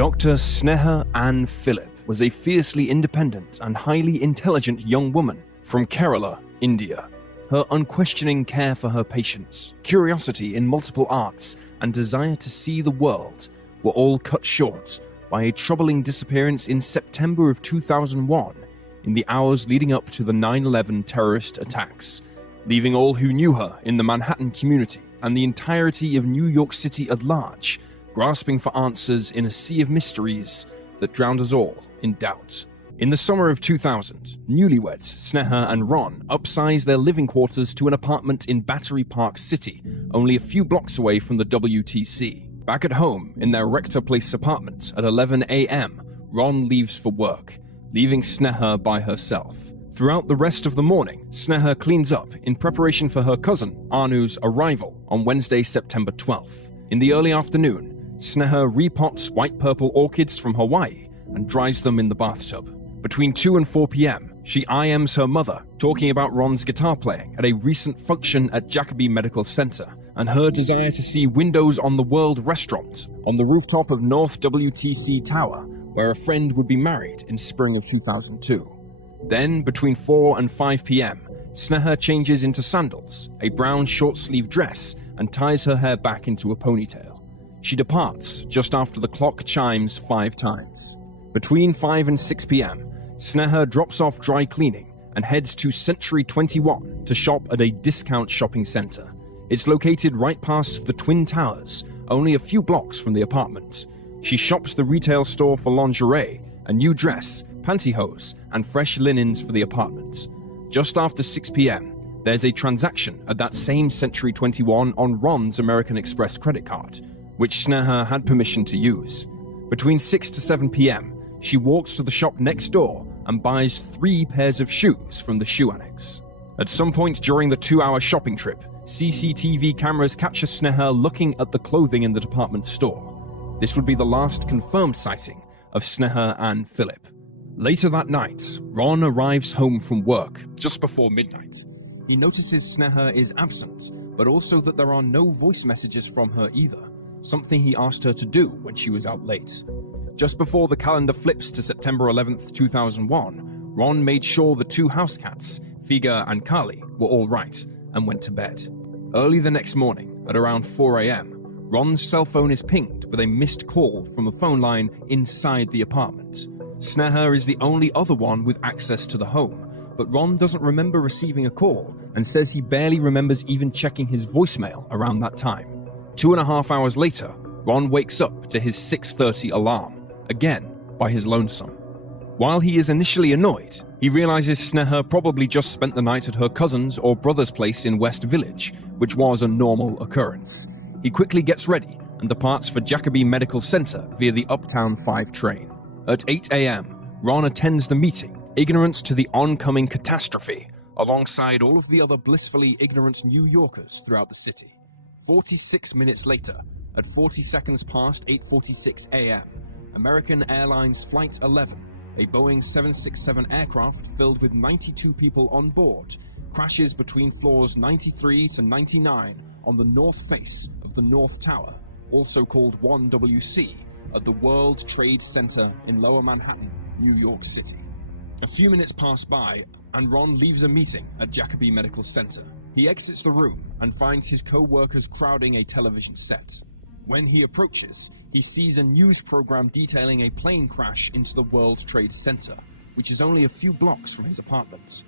Dr. Sneha Anne Philip was a fiercely independent and highly intelligent young woman from Kerala, India. Her unquestioning care for her patients, curiosity in multiple arts, and desire to see the world were all cut short by a troubling disappearance in September of 2001 in the hours leading up to the 9/11 terrorist attacks, leaving all who knew her in the Manhattan community and the entirety of New York City at large grasping for answers in a sea of mysteries that drowned us all in doubt. In the summer of 2000, newlyweds Sneha and Ron upsized their living quarters to an apartment in Battery Park City, only a few blocks away from the WTC. Back at home in their Rector Place apartment at 11 a.m., Ron leaves for work, leaving Sneha by herself. Throughout the rest of the morning, Sneha cleans up in preparation for her cousin Anu's arrival on Wednesday, September 12th. In the early afternoon, Sneha repots white-purple orchids from Hawaii and dries them in the bathtub. Between 2 and 4 p.m., she IMs her mother, talking about Ron's guitar playing at a recent function at Jacobi Medical Center, and her desire to see Windows on the World restaurant on the rooftop of North WTC Tower, where a friend would be married in spring of 2002. Then, between 4 and 5 p.m., Sneha changes into sandals, a brown short-sleeve dress, and ties her hair back into a ponytail. She departs just after the clock chimes 5 times. Between 5 and 6 p.m., Sneha drops off dry cleaning and heads to Century 21 to shop at a discount shopping center. It's located right past the Twin Towers, only a few blocks from the apartment. She shops the retail store for lingerie, a new dress, pantyhose, and fresh linens for the apartment. Just after 6 p.m., there's a transaction at that same Century 21 on Ron's American Express credit card, which Sneha had permission to use. Between 6 to 7 p.m., she walks to the shop next door and buys 3 pairs of shoes from the shoe annex. At some point during the 2-hour shopping trip, CCTV cameras capture Sneha looking at the clothing in the department store. This would be the last confirmed sighting of Sneha Anne Philip. Later that night, Ron arrives home from work just before midnight. He notices Sneha is absent, but also that there are no voice messages from her either, something he asked her to do when she was out late. Just before the calendar flips to September 11th, 2001, Ron made sure the 2 house cats, Figa and Kali, were all right and went to bed. Early the next morning, at around 4 a.m., Ron's cell phone is pinged with a missed call from a phone line inside the apartment. Sneha is the only other one with access to the home, but Ron doesn't remember receiving a call and says he barely remembers even checking his voicemail around that time. 2.5 hours later, Ron wakes up to his 6:30 alarm, again by his lonesome. While he is initially annoyed, he realizes Sneha probably just spent the night at her cousin's or brother's place in West Village, which was a normal occurrence. He quickly gets ready and departs for Jacobi Medical Center via the Uptown 5 train. At 8 a.m., Ron attends the meeting, ignorant to the oncoming catastrophe, alongside all of the other blissfully ignorant New Yorkers throughout the city. 46 minutes later, at 40 seconds past 8:46 a.m., American Airlines Flight 11, a Boeing 767 aircraft filled with 92 people on board, crashes between floors 93 to 99 on the north face of the North Tower, also called 1WC, at the World Trade Center in Lower Manhattan, New York City. A few minutes pass by, and Ron leaves a meeting at Jacobi Medical Center. He exits the room and finds his co-workers crowding a television set. When he approaches, he sees a news program detailing a plane crash into the World Trade Center, which is only a few blocks from his apartment.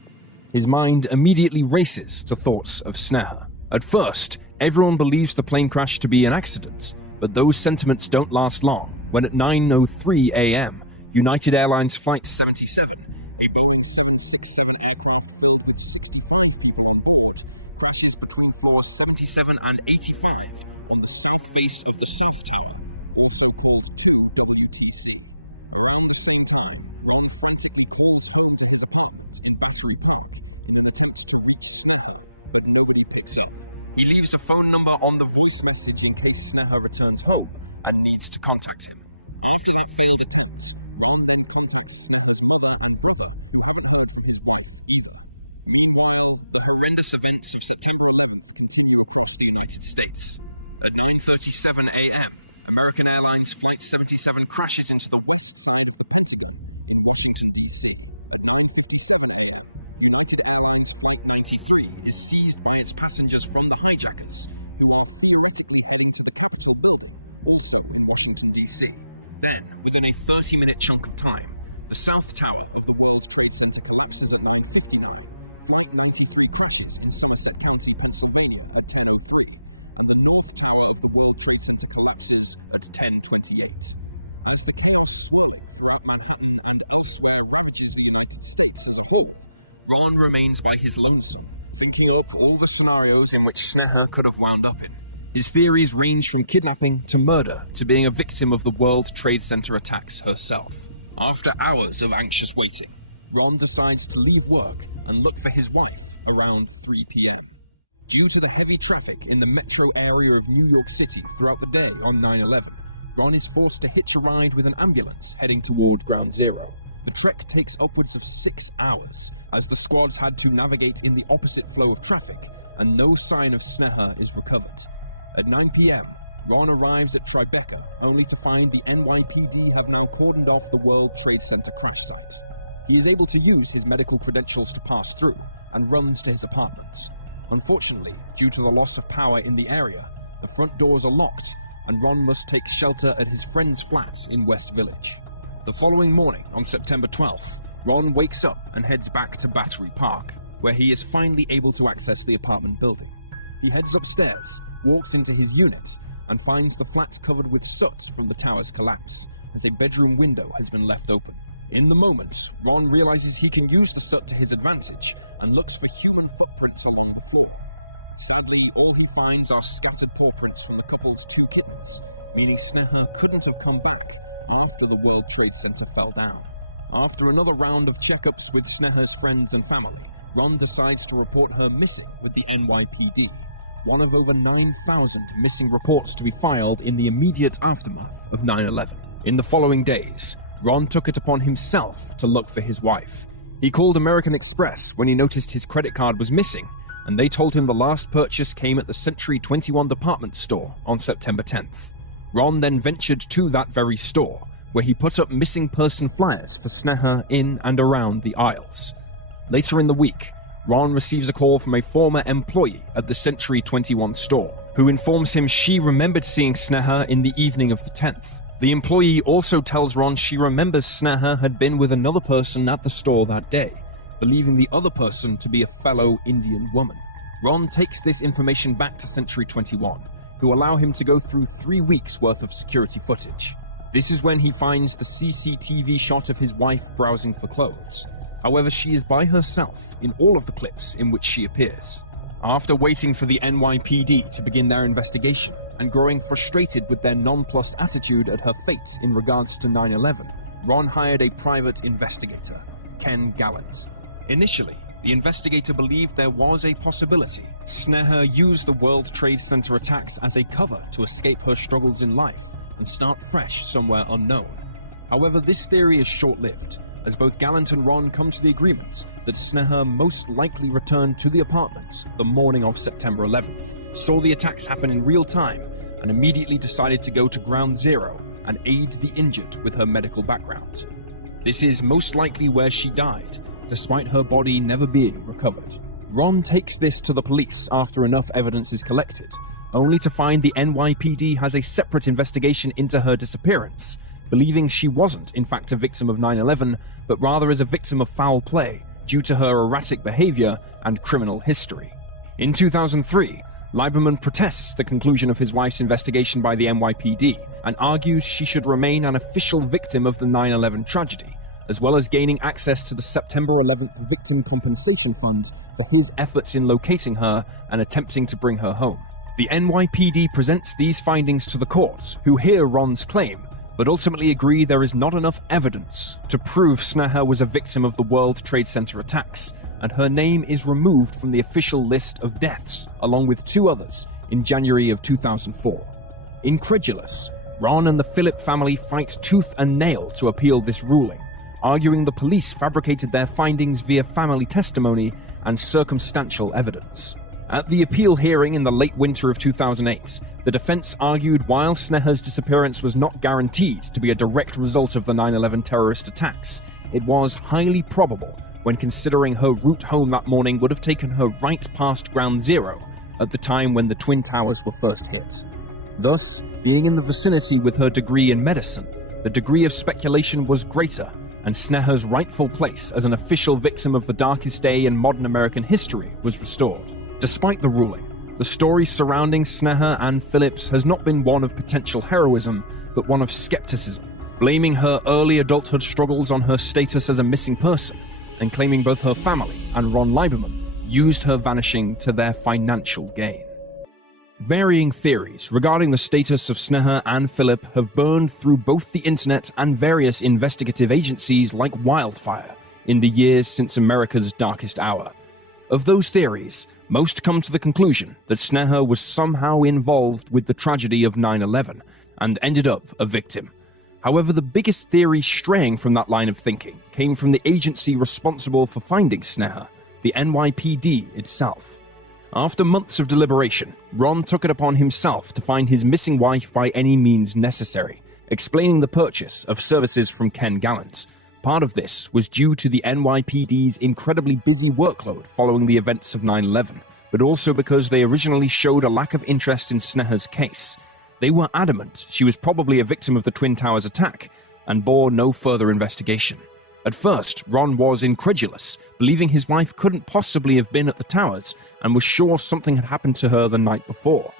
His mind immediately races to thoughts of Sneha. At first, everyone believes the plane crash to be an accident, but those sentiments don't last long when at 9:03 a.m., United Airlines Flight 77, a Boeing 767 aircraft filled with 65 people on board, crashes between floors 77 and 85 on the south face of the South Tower, also called 2WTC. Around the same time, Ron frantically calls home to his apartment in Battery Park in an attempt to reach Sneha, but nobody picks up. He leaves a phone number on the voice message in case Sneha returns home and needs to contact him. After that failed attempt, Ron then contacts Sneha's mother and brother, who haven't heard from his wife either. Meanwhile, the horrendous events of September 11th continue across the United States. At 9:37 a.m., American Airlines Flight 77 crashes into the west side of the Pentagon in Washington, D.C. At 9:57 a.m., United Airlines Flight 93 is seized by its passengers from the hijackers, who are theoretically heading to the Capitol building, also in Washington, D.C. Then, within a 30-minute chunk of time, the South Tower of the World Trade Center collapses at 9:59, Flight 93 crashes in Somerset County, Pennsylvania at 10:03, and the North Tower of the World Trade Center collapses at 10:28. As the chaos swirling throughout Manhattan and elsewhere ravages the United States as a whole, Ron remains by his lonesome, thinking up all the scenarios in which Sneha could have wound up in. His theories range from kidnapping to murder to being a victim of the World Trade Center attacks herself. After hours of anxious waiting, Ron decides to leave work and look for his wife around 3 p.m. Due to the heavy traffic in the metro area of New York City throughout the day on 9/11, Ron is forced to hitch a ride with an ambulance heading toward Ground Zero. The trek takes upwards of 6 hours, as the squads had to navigate in the opposite flow of traffic, and no sign of Sneha is recovered. At 9 p.m., Ron arrives at Tribeca, only to find the NYPD have now cordoned off the World Trade Center crash site. He is able to use his medical credentials to pass through, and runs to his apartment. Unfortunately, due to the loss of power in the area, the front doors are locked, and Ron must take shelter at his friend's flat in West Village. The following morning, on September 12th, Ron wakes up and heads back to Battery Park, where he is finally able to access the apartment building. He heads upstairs, walks into his unit, and finds the flat covered with soot from the tower's collapse, as a bedroom window has been left open. In the moment, Ron realizes he can use the soot to his advantage and looks for human footprints along the floor. Sadly, all he finds are scattered paw prints from the couple's 2 kittens, meaning Sneha couldn't have come back after the World Trade Center fell down. After another round of checkups with Sneha's friends and family, Ron decides to report her missing with the NYPD, one of over 9,000 missing reports to be filed in the immediate aftermath of 9/11. In the following days, Ron took it upon himself to look for his wife. He called American Express when he noticed his credit card was missing, and they told him the last purchase came at the Century 21 department store on September 10th. Ron then ventured to that very store, where he put up missing person flyers for Sneha in and around the aisles. Later in the week, Ron receives a call from a former employee at the Century 21 store, who informs him she remembered seeing Sneha in the evening of the 10th. The employee also tells Ron she remembers Sneha had been with another person at the store that day, believing the other person to be a fellow Indian woman. Ron takes this information back to Century 21, who allow him to go through 3 weeks' worth of security footage. This is when he finds the CCTV shot of his wife browsing for clothes. However, she is by herself in all of the clips in which she appears. After waiting for the NYPD to begin their investigation and growing frustrated with their nonplussed attitude at her fate in regards to 9/11, Ron hired a private investigator, Ken Gallant. Initially, the investigator believed there was a possibility Sneha used the World Trade Center attacks as a cover to escape her struggles in life and start fresh somewhere unknown. However, this theory is short-lived, as both Gallant and Ron come to the agreement that Sneha most likely returned to the apartment the morning of September 11th, saw the attacks happen in real time, and immediately decided to go to Ground Zero and aid the injured with her medical background. This is most likely where she died, despite her body never being recovered. Ron takes this to the police after enough evidence is collected, only to find the NYPD has a separate investigation into her disappearance, believing she wasn't in fact a victim of 9/11, but rather as a victim of foul play due to her erratic behavior and criminal history. In 2003, Lieberman protests the conclusion of his wife's investigation by the NYPD and argues she should remain an official victim of the 9/11 tragedy, as well as gaining access to the September 11th Victim Compensation Fund for his efforts in locating her and attempting to bring her home. The NYPD presents these findings to the court, who hear Ron's claim, but ultimately agree there is not enough evidence to prove Sneha was a victim of the World Trade Center attacks, and her name is removed from the official list of deaths, along with 2 others, in January of 2004. Incredulous, Ron and the Philip family fight tooth and nail to appeal this ruling, arguing the police fabricated their findings via family testimony and circumstantial evidence. At the appeal hearing in the late winter of 2008, the defense argued while Sneha's disappearance was not guaranteed to be a direct result of the 9/11 terrorist attacks, it was highly probable when considering her route home that morning would have taken her right past Ground Zero at the time when the Twin Towers were first hit. Thus, being in the vicinity with her degree in medicine, the degree of speculation was greater, and Sneha's rightful place as an official victim of the darkest day in modern American history was restored. Despite the ruling, the story surrounding Sneha Anne Philip has not been one of potential heroism, but one of skepticism, blaming her early adulthood struggles on her status as a missing person, and claiming both her family and Ron Lieberman used her vanishing to their financial gain. Varying theories regarding the status of Sneha Anne Philip have burned through both the internet and various investigative agencies like wildfire in the years since America's darkest hour. Of those theories, most come to the conclusion that Sneha was somehow involved with the tragedy of 9/11 and ended up a victim. However, the biggest theory straying from that line of thinking came from the agency responsible for finding Sneha, the NYPD itself. After months of deliberation, Ron took it upon himself to find his missing wife by any means necessary, explaining the purchase of services from Ken Gallant. Part of this was due to the NYPD's incredibly busy workload following the events of 9/11, but also because they originally showed a lack of interest in Sneha's case. They were adamant she was probably a victim of the Twin Towers attack and bore no further investigation. At first, Ron was incredulous, believing his wife couldn't possibly have been at the towers and was sure something had happened to her the night before.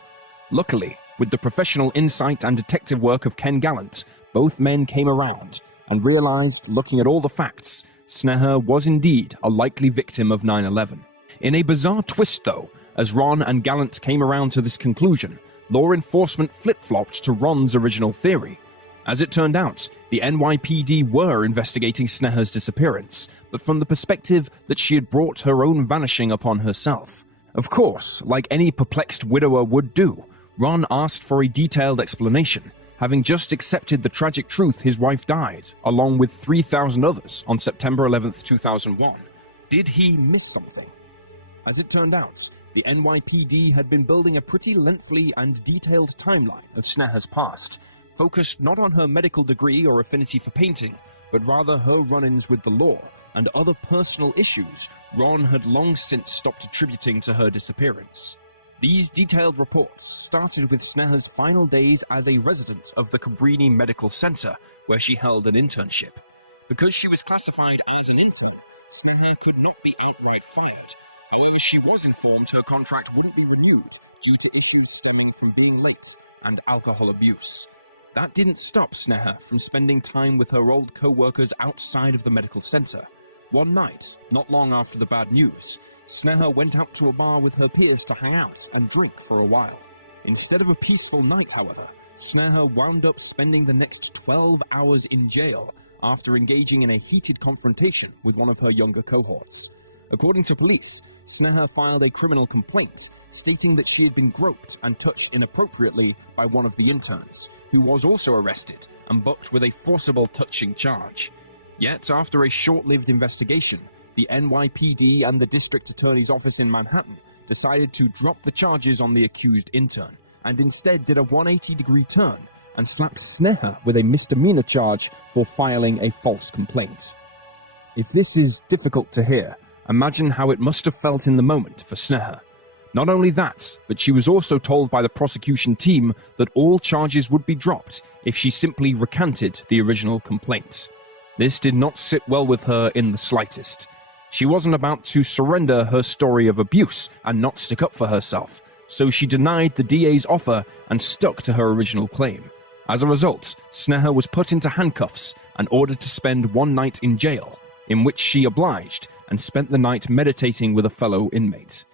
Luckily, with the professional insight and detective work of Ken Gallant, both men came around and realized, looking at all the facts, Sneha was indeed a likely victim of 9/11. In a bizarre twist, though, as Ron and Gallant came around to this conclusion, law enforcement flip-flopped to Ron's original theory. As it turned out, the NYPD were investigating Sneha's disappearance, but from the perspective that she had brought her own vanishing upon herself. Of course, like any perplexed widower would do, Ron asked for a detailed explanation, having just accepted the tragic truth his wife died, along with 3,000 others on September 11th, 2001. Did he miss something? As it turned out, the NYPD had been building a pretty lengthy and detailed timeline of Sneha's past, focused not on her medical degree or affinity for painting, but rather her run-ins with the law and other personal issues Ron had long since stopped attributing to her disappearance. These detailed reports started with Sneha's final days as a resident of the Cabrini Medical Center, where she held an internship. Because she was classified as an intern, Sneha could not be outright fired. However, she was informed her contract wouldn't be renewed due to issues stemming from being late and alcohol abuse. That didn't stop Sneha from spending time with her old co-workers outside of the medical center. One night, not long after the bad news, Sneha went out to a bar with her peers to hang out and drink for a while. Instead of a peaceful night, however, Sneha wound up spending the next 12 hours in jail after engaging in a heated confrontation with one of her younger cohorts. According to police, Sneha filed a criminal complaint stating that she had been groped and touched inappropriately by one of the interns, who was also arrested and booked with a forcible touching charge. Yet, after a short-lived investigation, the NYPD and the District Attorney's Office in Manhattan decided to drop the charges on the accused intern, and instead did a 180-degree turn and slapped Sneha with a misdemeanor charge for filing a false complaint. If this is difficult to hear, imagine how it must have felt in the moment for Sneha. Not only that, but she was also told by the prosecution team that all charges would be dropped if she simply recanted the original complaint. This did not sit well with her in the slightest. She wasn't about to surrender her story of abuse and not stick up for herself, so she denied the DA's offer and stuck to her original claim. As a result, Sneha was put into handcuffs and ordered to spend one night in jail, in which she obliged and spent the night meditating with a fellow inmate.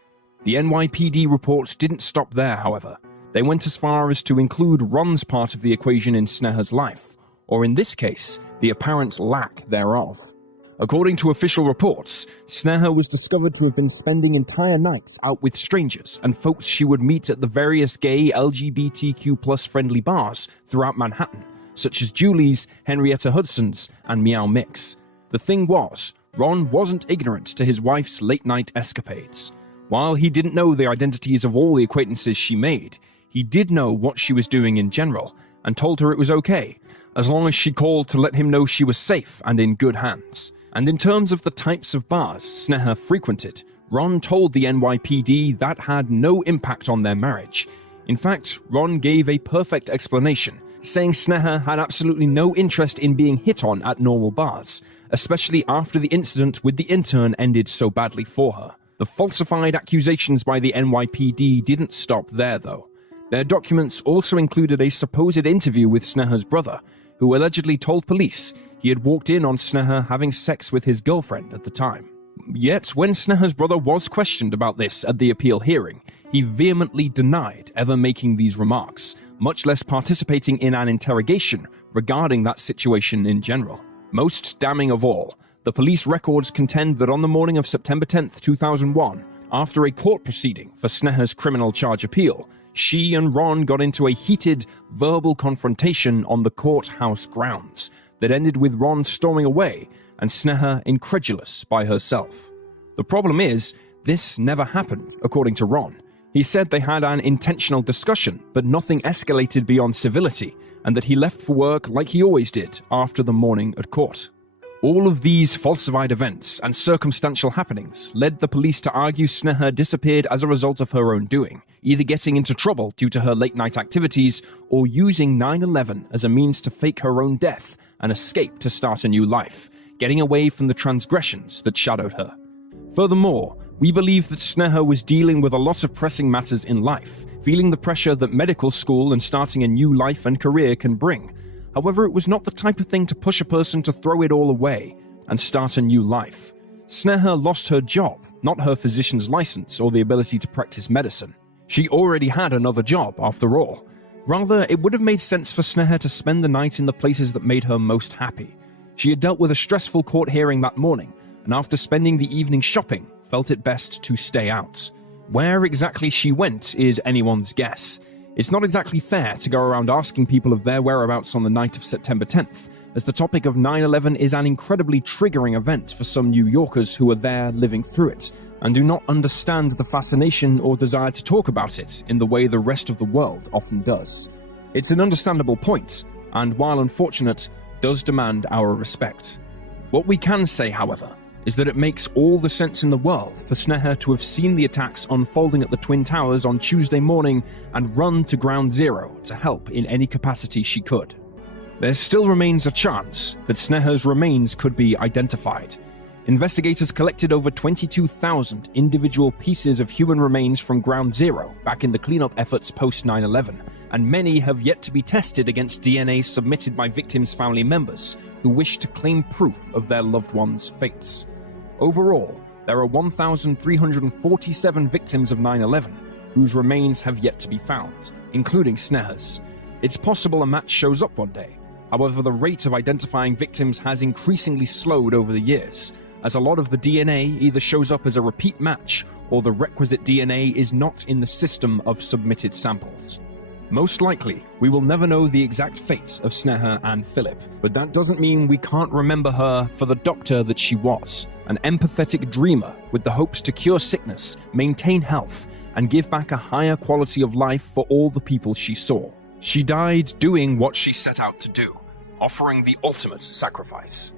The NYPD report didn't stop there, however. They went as far as to include Ron's part of the equation in Sneha's life, or in this case, the apparent lack thereof. According to official reports, Sneha was discovered to have been spending entire nights out with strangers and folks she would meet at the various gay LGBTQ+ friendly bars throughout Manhattan, such as Julie's, Henrietta Hudson's, and Meow Mix. The thing was, Ron wasn't ignorant to his wife's late-night escapades. While he didn't know the identities of all the acquaintances she made, he did know what she was doing in general, and told her it was okay, as long as she called to let him know she was safe and in good hands. And in terms of the types of bars Sneha frequented, Ron told the NYPD that had no impact on their marriage. In fact, Ron gave a perfect explanation, saying Sneha had absolutely no interest in being hit on at normal bars, especially after the incident with the intern ended so badly for her. The falsified accusations by the NYPD didn't stop there, though. Their documents also included a supposed interview with Sneha's brother, who allegedly told police he had walked in on Sneha having sex with his girlfriend at the time. Yet, when Sneha's brother was questioned about this at the appeal hearing, he vehemently denied ever making these remarks, much less participating in an interrogation regarding that situation in general. Most damning of all, the police records contend that on the morning of September 10th, 2001, after a court proceeding for Sneha's criminal charge appeal, she and Ron got into a heated, verbal confrontation on the courthouse grounds that ended with Ron storming away and Sneha incredulous by herself. The problem is, this never happened, according to Ron. He said they had an intentional discussion, but nothing escalated beyond civility, and that he left for work like he always did after the morning at court. All of these falsified events and circumstantial happenings led the police to argue Sneha disappeared as a result of her own doing, either getting into trouble due to her late-night activities or using 9/11 as a means to fake her own death and escape to start a new life, getting away from the transgressions that shadowed her. Furthermore, we believe that Sneha was dealing with a lot of pressing matters in life, feeling the pressure that medical school and starting a new life and career can bring. However, it was not the type of thing to push a person to throw it all away and start a new life. Sneha lost her job, not her physician's license or the ability to practice medicine. She already had another job, after all. Rather, it would have made sense for Sneha to spend the night in the places that made her most happy. She had dealt with a stressful court hearing that morning, and after spending the evening shopping, felt it best to stay out. Where exactly she went is anyone's guess. It's not exactly fair to go around asking people of their whereabouts on the night of September 10th, as the topic of 9/11 is an incredibly triggering event for some New Yorkers who are there living through it, and do not understand the fascination or desire to talk about it in the way the rest of the world often does. It's an understandable point, and while unfortunate, does demand our respect. What we can say, however, is that it makes all the sense in the world for Sneha to have seen the attacks unfolding at the Twin Towers on Tuesday morning and run to Ground Zero to help in any capacity she could. There still remains a chance that Sneha's remains could be identified. Investigators collected over 22,000 individual pieces of human remains from Ground Zero back in the cleanup efforts post 9/11, and many have yet to be tested against DNA submitted by victims' family members who wish to claim proof of their loved ones' fates. Overall, there are 1,347 victims of 9/11 whose remains have yet to be found, including Sneha's. It's possible a match shows up one day. However, the rate of identifying victims has increasingly slowed over the years, as a lot of the DNA either shows up as a repeat match or the requisite DNA is not in the system of submitted samples. Most likely, we will never know the exact fate of Sneha Anne Philip, but that doesn't mean we can't remember her for the doctor that she was, an empathetic dreamer with the hopes to cure sickness, maintain health, and give back a higher quality of life for all the people she saw. She died doing what she set out to do, offering the ultimate sacrifice.